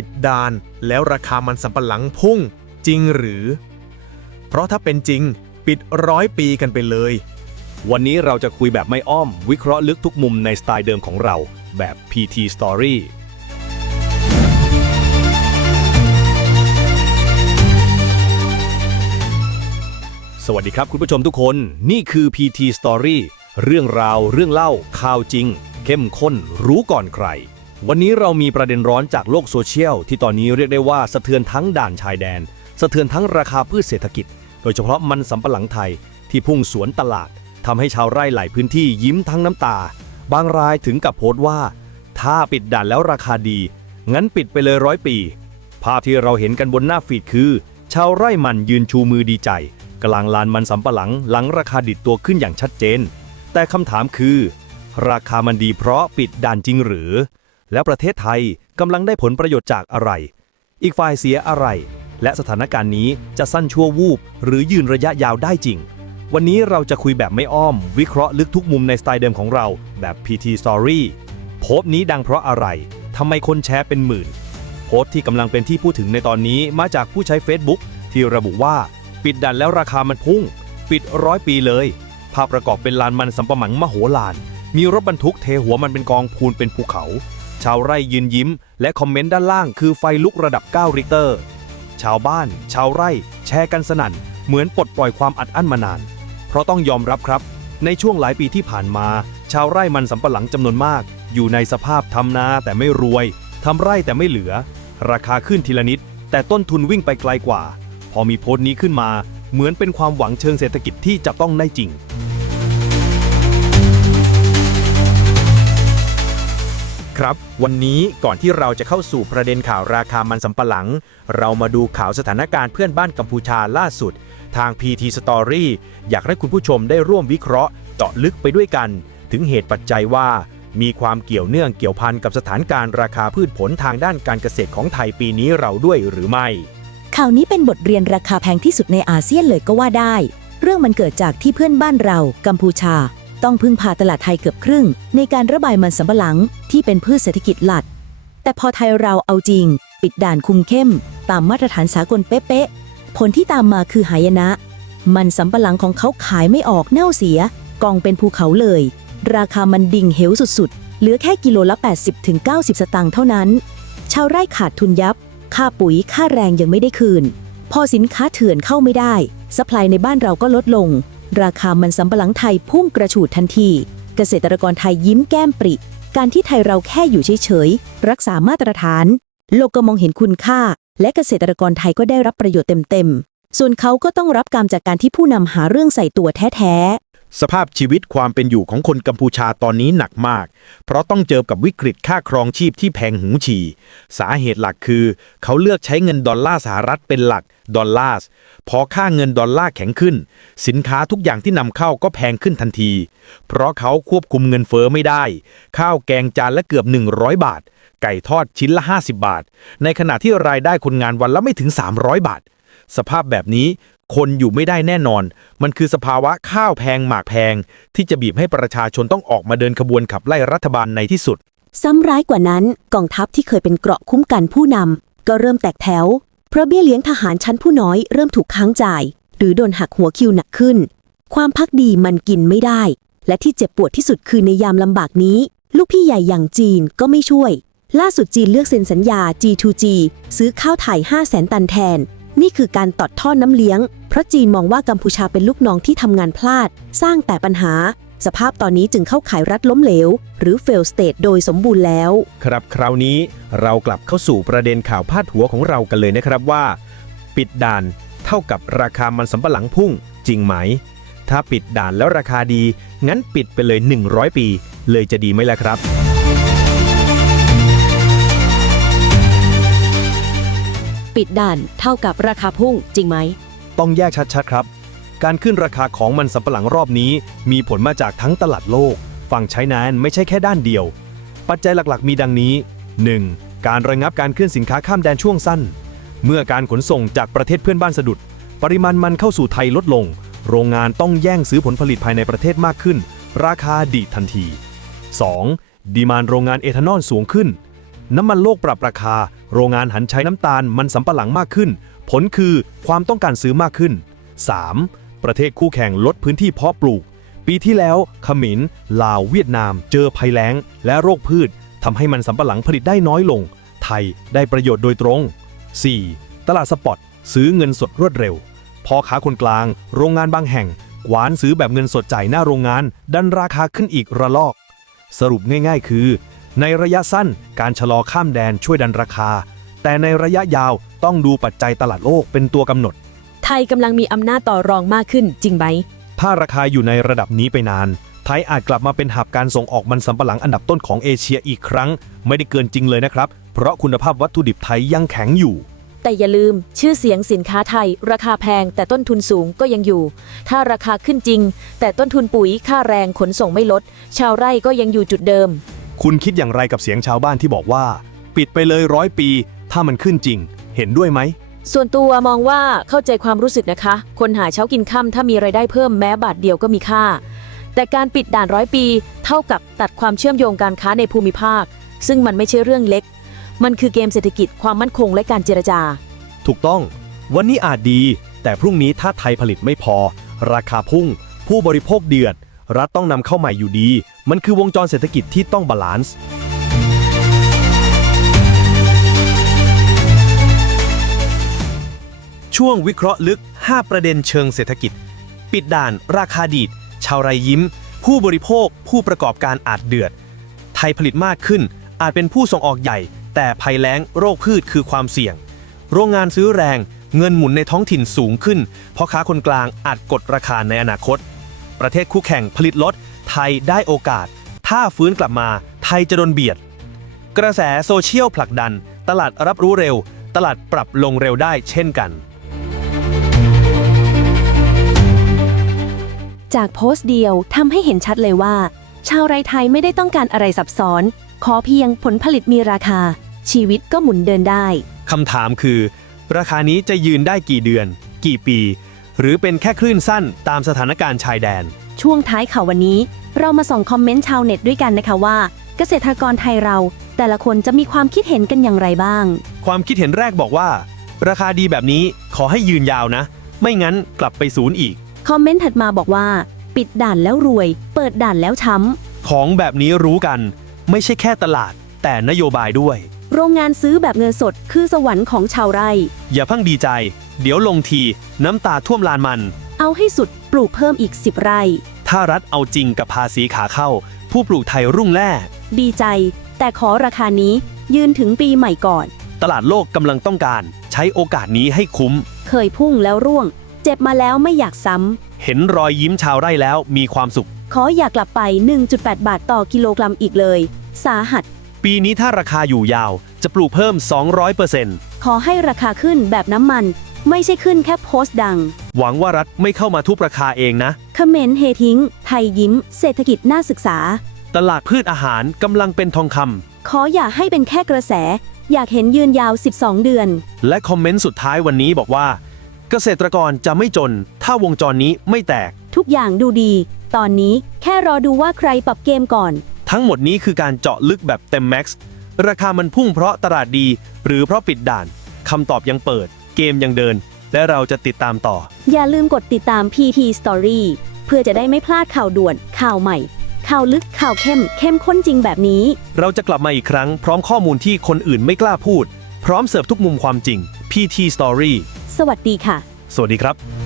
ปิดด่าน แล้วราคามันสำปะหลังพุ่ง จริงหรือ เพราะถ้าเป็นจริง ปิดร้อยปีกันไปเลย วันนี้เราจะคุยแบบไม่อ้อม วิเคราะห์ลึกทุกมุมในสไตล์เดิมของเรา แบบ PT Story สวัสดีครับคุณผู้ชมทุกคน นี่คือ PT Story เรื่องราว เรื่องเล่าข่าวจริง เข้มข้นรู้ก่อนใคร วันนี้เรามีประเด็นร้อนจากโลกโซเชียล ที่ตอนนี้เรียกได้ว่าสะเทือนทั้งด่านชายแดน สะเทือนทั้งราคาพืชเศรษฐกิจ โดยเฉพาะมันสำปะหลังไทยที่พุ่งสวนตลาดทำให้ชาวไร่หลายพื้นที่ยิ้มทั้งน้ำตา บางรายถึงกับโพสต์ว่า ถ้าปิดด่านแล้วราคาดี งั้นปิดไปเลยร้อยปี ภาพที่เราเห็นกันบนหน้าฟีดคือ ชาวไร่มันยืนชูมือดีใจกลางลานมันสำปะหลังหลังราคาดิดตัวขึ้นอย่างชัดเจน แต่คำถามคือ ราคามันดีเพราะปิดด่านจริงหรือ แล้วประเทศไทยกำลังได้ผลประโยชน์จากอะไร อีกฝ่ายเสียอะไร และสถานการณ์นี้จะสั้นชั่ววูบ หรือยืนระยะยาวได้จริง วันนี้เราจะคุยแบบไม่อ้อม วิเคราะห์ลึกทุกมุมในสไตล์เดิมของเรา แบบ PT Story โพสต์นี้ดังเพราะอะไรทำไมคนแชร์เป็นหมื่น โพสต์ที่กำลังเป็นที่พูดถึงในตอนนี้มาจากผู้ใช้ Facebook ที่ระบุว่า ปิดดันแล้วราคามันพุ่ง ปิดร้อยปีเลย ภาพประกอบเป็นลานมันสำปะหมังมโหฬารมีรถบรรทุกเทหัวมันเป็นกองพูนเป็นภูเขา ชาวไร่ยืนยิ้ม และคอมเมนต์ด้านล่างคือไฟลุกระดับ 9 ริกเตอร์ ชาวบ้าน ชาวไร่ แชร์กันสนั่น เหมือนปลดปล่อยความอัดอั้นมานาน เพราะต้องยอมรับครับ ในช่วงหลายปีที่ผ่านมา ชาวไร่มันสำปะหลังจำนวนมาก อยู่ในสภาพทำนาแต่ไม่รวยทำไร่แต่ไม่เหลือ ราคาขึ้นทีละนิด แต่ต้นทุนวิ่งไปไกลกว่า พอมีโพสต์นี้ขึ้นมา เหมือนเป็นความหวังเชิงเศรษฐกิจที่จะต้องได้จริง ครับ วันนี้ก่อนที่เราจะเข้าสู่ประเด็นข่าวราคามันสำปะหลัง เรามาดูข่าวสถานการณ์เพื่อนบ้านกัมพูชาล่าสุด ทาง PT Story อยากให้คุณผู้ชมได้ร่วมวิเคราะห์เจาะลึกไปด้วยกัน ถึงเหตุปัจจัยว่า มีความเกี่ยวเนื่องเกี่ยวพันกับสถานการณ์ราคาพืชผลทางด้านการเกษตรของไทยปีนี้เราด้วยหรือไม่ข่าวนี้เป็นบทเรียนราคาแพงที่สุดในอาเซียนเลยก็ว่าได้ เรื่องมันเกิดจากที่เพื่อนบ้านเรา กัมพูชา ต้องพึ่งพาตลาดไทยเกือบครึ่ง ในการระบายมันสำปะหลังที่เป็นพืชเศรษฐกิจหลัก แต่พอไทยเราเอาจริง ปิดด่านคุมเข้ม ตามมาตรฐานสากลเป๊ะๆผลที่ตามมาคือหายนะ มันสำปะหลังของเขาขายไม่ออกเน่าเสีย กองเป็นภูเขาเลย ราคามันดิ่งเหวสุดๆ เหลือแค่กิโลละ 80-90 สตางค์เท่านั้น ชาวไร่ขาดทุนยับ ค่าปุ๋ยค่าแรงยังไม่ได้คืน พอสินค้าเถื่อนเข้าไม่ได้สป라이ในบ้านเราก็ลดลง ราคามันสำปะหลังไทยพุ่งกระฉูดทันที เกษตรกรไทยยิ้มแก้มปริ การที่ไทยเราแค่อยู่เฉยๆ รักษามาตรฐาน โลกก็มองเห็นคุณค่า และเกษตรกรไทยก็ได้รับประโยชน์เต็มๆ ส่วนเขาก็ต้องรับกรรมจากการที่ผู้นำหาเรื่องใส่ตัวแท้ๆสภาพชีวิตความเป็นอยู่ของคนกัมพูชาตอนนี้หนักมาก เพราะต้องเจอกับวิกฤตค่าครองชีพที่แพงหูฉี่ สาเหตุหลักคือ เขาเลือกใช้เงินดอลลาร์สหรัฐเป็นหลัก ดอลลาร์ พอค่าเงินดอลลาร์แข็งขึ้น สินค้าทุกอย่างที่นำเข้าก็แพงขึ้นทันที เพราะเขาควบคุมเงินเฟอ้อไม่ได้ ข้าวแกงจานละเกือบ 100 บาท ไก่ทอดชิ้นละ 50 บาท ในขณะที่รายได้คนงานวันละไม่ถึง 300 บาท สภาพแบบนี้คนอยู่ไม่ได้แน่นอน มันคือสภาวะข้าวแพงหมากแพง ที่จะบีบให้ประชาชนต้องออกมาเดินขบวนขับไล่รัฐบาลในที่สุด ซ้ำร้ายกว่านั้นกองทัพที่เคยเป็นเกราะคุ้มกันผู้นำก็เริ่มแตกแถว ราะเบี้ยเลี้ยงทหารชั้นผู้น้อยเริ่มถูกค้างจ่าย หรือโดนหักหัวคิวหนักขึ้น ความพักดีมันกินไม่ได้ และที่เจ็บปวดที่สุดคือในยามลำบากนี้ ลูกพี่ใหญ่อย่างจีนก็ไม่ช่วย ล่าสุดจีนเลือกเซ็นสัญญา G2G ซื้อข้าวไทย5 0 0แสนตันแทน นี่คือการตอดท่อน้ำเลี้ยง เพราะจีนมองว่ากัมพูชาเป็นลูกน้องที่ทำงานพลาด สร้างแต่ปัญหา สภาพตอนนี้จึงเข้าขายรัฐล้มเหลว หรือ fail state โดยสมบูรณ์แล้ว ครับคราวนี้เรากลับเข้าสู่ประเด็นข่าวพาดหัวของเรากันเลยนะครับว่า ปิดด่านเท่ากับราคามันสำปะหลังพุ่ง จริงไหม ถ้าปิดด่านแล้วราคาดี งั้นปิดไปเลย 100 ปี เลยจะดีไหมล่ะครับ ปิดด่านเท่ากับราคาพุ่งจริงไหม ต้องแยกชัดๆครับ การขึ้นราคาของมันสำปะหลังรอบนี้ มีผลมาจากทั้งตลาดโลก ฝั่งไชน่านไม่ใช่แค่ด้านเดียว ปัจจัยหลักๆ มีดังนี้ 1. การระงับการเคลื่อนสินค้าข้ามแดนช่วงสั้น เมื่อการขนส่งจากประเทศเพื่อนบ้านสะดุด ปริมาณมันเข้าสู่ไทยลดลง โรงงานต้องแย่งซื้อผลผลิตภายในประเทศมากขึ้น ราคาดีดทันที 2. ดีมานโรงงานเอทานอลสูงขึ้น น้ำมันโลกปรับราคา โรงงานหันใช้น้ำตาลมันสำปะหลังมากขึ้น ผลคือความต้องการซื้อมากขึ้น 3. ประเทศคู่แข่งลดพื้นที่เพาะปลูก ปีที่แล้วเขมรลาวเวียดนาม เจอภัยแล้ง และโรคพืชทำให้มันสำปะหลังผลิตได้น้อยลง ไทยได้ประโยชน์โดยตรง 4. ตลาดสปอต ซื้อเงินสดรวดเร็วพอค้าคนกลาง โรงงานบางแห่ง กวานซื้อแบบเงินสดจ่ายหน้าโรงงาน ดันราคาขึ้นอีกระลอก สรุปง่ายๆ คือ ในระยะสั้นการชะลอข้ามแดนช่วยดันราคา แต่ในระยะยาวต้องดูปัจจัยตลาดโลกเป็นตัวกำหนด ไทยกำลังมีอำนาจต่อรองมากขึ้นจริงไหม ถ้าราคาอยู่ในระดับนี้ไปนาน ไทยอาจกลับมาเป็นหับการส่งออกมันสำปะหลังอันดับต้นของเอเชียอีกครั้ง ไม่ได้เกินจริงเลยนะครับ เพราะคุณภาพวัตถุดิบไทยยังแข็งอยู่ แต่อย่าลืม ชื่อเสียงสินค้าไทย ราคาแพงแต่ต้นทุนสูงก็ยังอยู่ ถ้าราคาขึ้นจริง แต่ต้นทุนปุ๋ยค่าแรงขนส่งไม่ลด ชาวไร่ก็ยังอยู่จุดเดิม คุณคิดอย่างไรกับเสียงชาวบ้านที่บอกว่า ปิดไปเลยร้อยปี ถ้ามันขึ้นจริง เห็นด้วยไหม ส่วนตัวมองว่าเข้าใจความรู้สึกนะคะ คนหาเช้ากินค่ำถ้ามีไรายได้เพิ่มแม้บาทเดียวก็มีค่า แต่การปิดด่านร้อยปี เท่ากับตัดความเชื่อมโยงการค้าในภูมิภาค ซึ่งมันไม่ใช่เรื่องเล็ก มันคือเกมเศรษฐกิจความมั่นคงและการเจรจา ถูกต้อง วันนี้อาจดี แต่พรุ่งนี้ถ้าไทยผลิตไม่พอ ราคาพุ่ง ผู้บริโภคเดือด รัฐต้องนำเข้าใหม่อยู่ดี มันคือวงจรเศรษฐกิจที่ต้องบาลานซ์ ช่วงวิเคราะห์ลึก 5 ประเด็นเชิงเศรษฐกิจ ปิดด่าน ราคาดีด ชาวไรยิ้ม ผู้บริโภค ผู้ประกอบการอาจเดือด ไทยผลิตมากขึ้น อาจเป็นผู้ส่งออกใหญ่ แต่ภัยแล้งโรคพืชคือความเสี่ยง โรงงานซื้อแรง เงินหมุนในท้องถิ่นสูงขึ้นเพราะค้าคนกลางอาจกดราคาในอนาคต ประเทศคู่แข่งผลิตลด ไทยได้โอกาส ถ้าฟื้นกลับมา ไทยจะโดนเบียด กระแสโซเชียลผลักดัน ตลาดรับรู้เร็ว ตลาดปรับลงเร็วได้เช่นกัน จากโพสต์เดียวทำให้เห็นชัดเลยว่า ชาวไรไทยไม่ได้ต้องการอะไรซับซ้อน ขอเพียงผลผลิตมีราคา ชีวิตก็หมุนเดินได้ คำถามคือ ราคานี้จะยืนได้กี่เดือน กี่ปี หรือเป็นแค่คลื่นสั้นตามสถานการณ์ชายแดน ช่วงท้ายข่าววันนี้ เรามาส่องคอมเมนต์ชาวเน็ตด้วยกันนะคะว่า เกษตรกรไทยเรา แต่ละคนจะมีความคิดเห็นกันอย่างไรบ้าง ความคิดเห็นแรกบอกว่า ราคาดีแบบนี้ขอให้ยืนยาวนะ ไม่งั้นกลับไปศูนย์อีก คอมเมนต์ถัดมาบอกว่า ปิดด่านแล้วรวย เปิดด่านแล้วช้ของแบบนี้รู้กัน ไม่ใช่แค่ตลาด แต่นโยบายด้วยำโรงงานซื้อแบบเงินสดคือสวรรค์ของชาวไร่ อย่าเพิ่งดีใจ เดี๋ยวลงที น้ำตาท่วมลานมัน เอาให้สุดปลูกเพิ่มอีก 10 ไร่ ถ้ารัฐเอาจริงกับภาษีขาเข้า ผู้ปลูกไทยรุ่งแร่ดีใจ แต่ขอราคานี้ยืนถึงปีใหม่ก่อน ตลาดโลกกำลังต้องการ ใช้โอกาสนี้ให้คุ้ม เคยพุ่งแล้วร่วง เจ็บมาแล้วไม่อยากซ้ำเห็นรอยยิ้มชาวไร่แล้วมีความสุขขออยากกลับไป 1.8 บาทต่อกิโลกรัมอีกเลย สาหัส ปีนี้ถ้าราคาอยู่ยาว จะปลูกเพิ่ม 200%ขอให้ราคาขึ้นแบบน้ำมัน ไม่ใช่ขึ้นแค่โพสต์ดัง หวังว่ารัฐไม่เข้ามาทุบราคาเองนะ คอมเมนต์เฮทิ้ง ไทยยิ้ม เศรษฐกิจน่าศึกษา ตลาดพืชอาหารกำลังเป็นทองคขออย่าให้เป็นแค่กระแส อยากเห็นยืนยาว 12 เดือนำ และคอมเมนต์สุดท้ายวันนี้บอกว่า เกษตรกรจะไม่จน ถ้าวงจรนี้ไม่แตก ทุกอย่างดูดี ตอนนี้แค่รอดูว่าใครปรับเกมก่อน ทั้งหมดนี้คือการเจาะลึกแบบเต็มแม็กซ์ราคามันพุ่งเพราะตลาดดี หรือเพราะปิดด่านคำตอบยังเปิด เกมยังเดิน และเราจะติดตามต่อ อย่าลืมกดติดตาม PT Story เพื่อจะได้ไม่พลาดข่าวด่วน ข่าวใหม่ ข่าวลึกข่าวเข้ม เข้มข้นจริงแบบนี้ เราจะกลับมาอีกครั้งพร้อมข้อมูลที่คนอื่นไม่กล้าพูด พร้อมเสิร์ฟทุกมุมความจริง PT Story สวัสดีค่ะ สวัสดีครับ